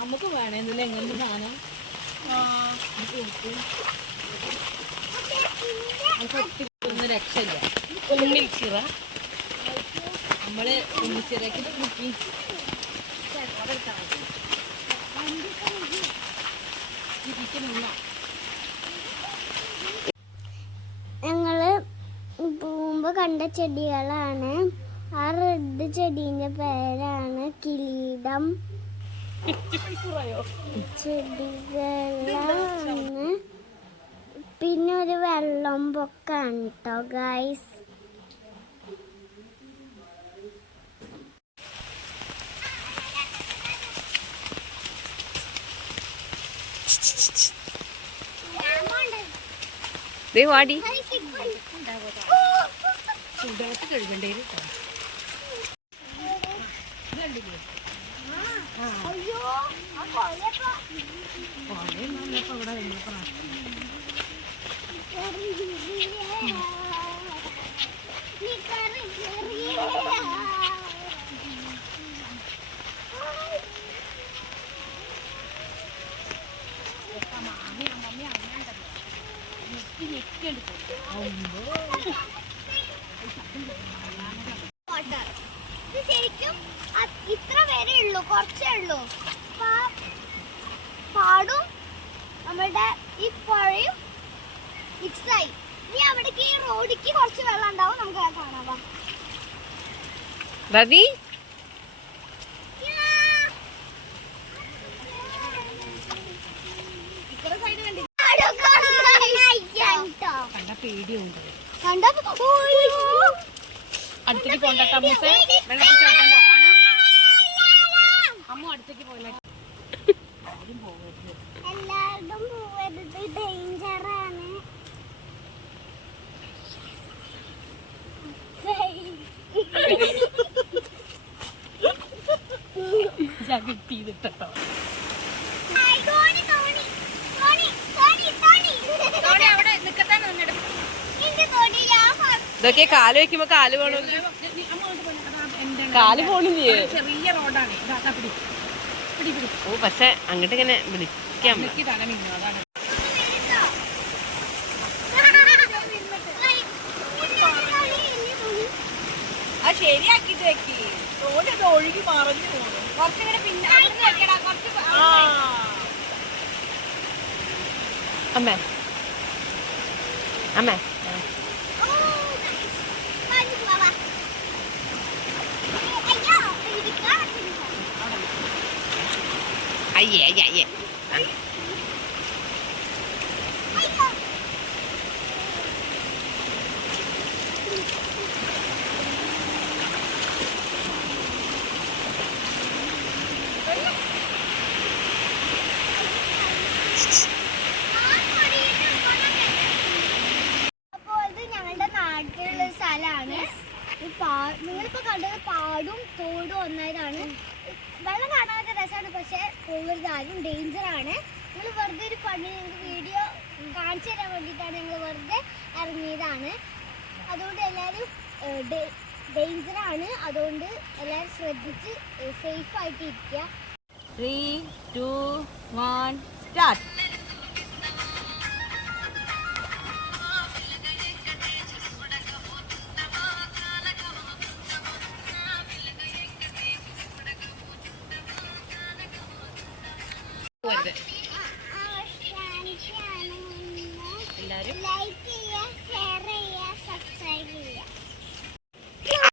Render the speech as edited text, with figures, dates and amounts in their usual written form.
നമുക്ക് വേണമെന്നില്ല എങ്ങനെ സാധനം ഒന്നും രക്ഷയില്ല. ഉണ്ണിച്ചിറ നമ്മള് ഉണ്ണിച്ചിറക്ക് കുട്ടി ഞങ്ങള് പൂമ്പ് കണ്ട ചെടികളാണ്. ആ റെഡ് ചെടീന്റെ പേരാണ് കിരീടം. ചെടികളാണ്. പിന്നെ ഒരു വെള്ളം പൊക്കാണ് കേട്ടോ ഗൈസ്. വാടി ചൂടാക്കി കഴുകണ്ടേ കേട്ടോ. ശരിക്കും ഇത്ര വരെ ഉള്ളൂ, കുറച്ചേ ഉള്ളൂ. പാടും നമ്മുടെ ഈ പുഴയും മിക്സായി. ഇനി അവിടേക്ക് ഈ റോഡിക്ക് കുറച്ച് വെള്ളം ഉണ്ടാവും, നമുക്ക് കാണാം. രവി കണ്ട പേടിയുണ്ട്. അടുത്തേക്ക് പോണ്ടോ മൂസേ, വെള്ളത്തിൽ ചവിട്ടാൻ നോക്കാമോ? അമ്മ അടുത്തേക്ക് പോയില്ല. എല്ലാവരും പോവരുത്, ഡേഞ്ചറാണ്. കിട്ടിയിട്ടോ ഇതൊക്കെ കാല് വെക്കുമ്പോ കാല് പോണ കാല് പോണില്ലേ? ചെറിയ റോഡാണ്. ഓ പക്ഷെ അങ്ങോട്ട് ഇങ്ങനെ വിളിക്കാം. ആ ശരിയാക്കിട്ട് വെക്കി. റോഡൊക്കെ ഒഴുകി മറഞ്ഞു പോകുന്നു. കുറച്ചിങ്ങനെ പിന്നെ അമ്മേ അമ്മേ അയ്യേ അയ്യേ അയ്യേ നിങ്ങളിപ്പോ കണ്ടത് പാടും തോടും ഒന്നായതാണ്. വെള്ളം കാണാനൊക്കെ രസമാണ്, പക്ഷെ പോകരുത്, ആരും ഡേഞ്ചറാണ്. ഞങ്ങൾ വെറുതെ ഒരു പണി വീഡിയോ കാണിച്ചു തരാൻ വേണ്ടിയിട്ടാണ് ഞങ്ങൾ വെറുതെ ഇറങ്ങിയതാണ്. അതുകൊണ്ട് എല്ലാവരും ഡേഞ്ചറാണ്, അതുകൊണ്ട് എല്ലാവരും ശ്രദ്ധിച്ച് സേഫ് ആയിട്ട് ഇരിക്കുക. 3, 2, 1 സ്റ്റാർട്ട്.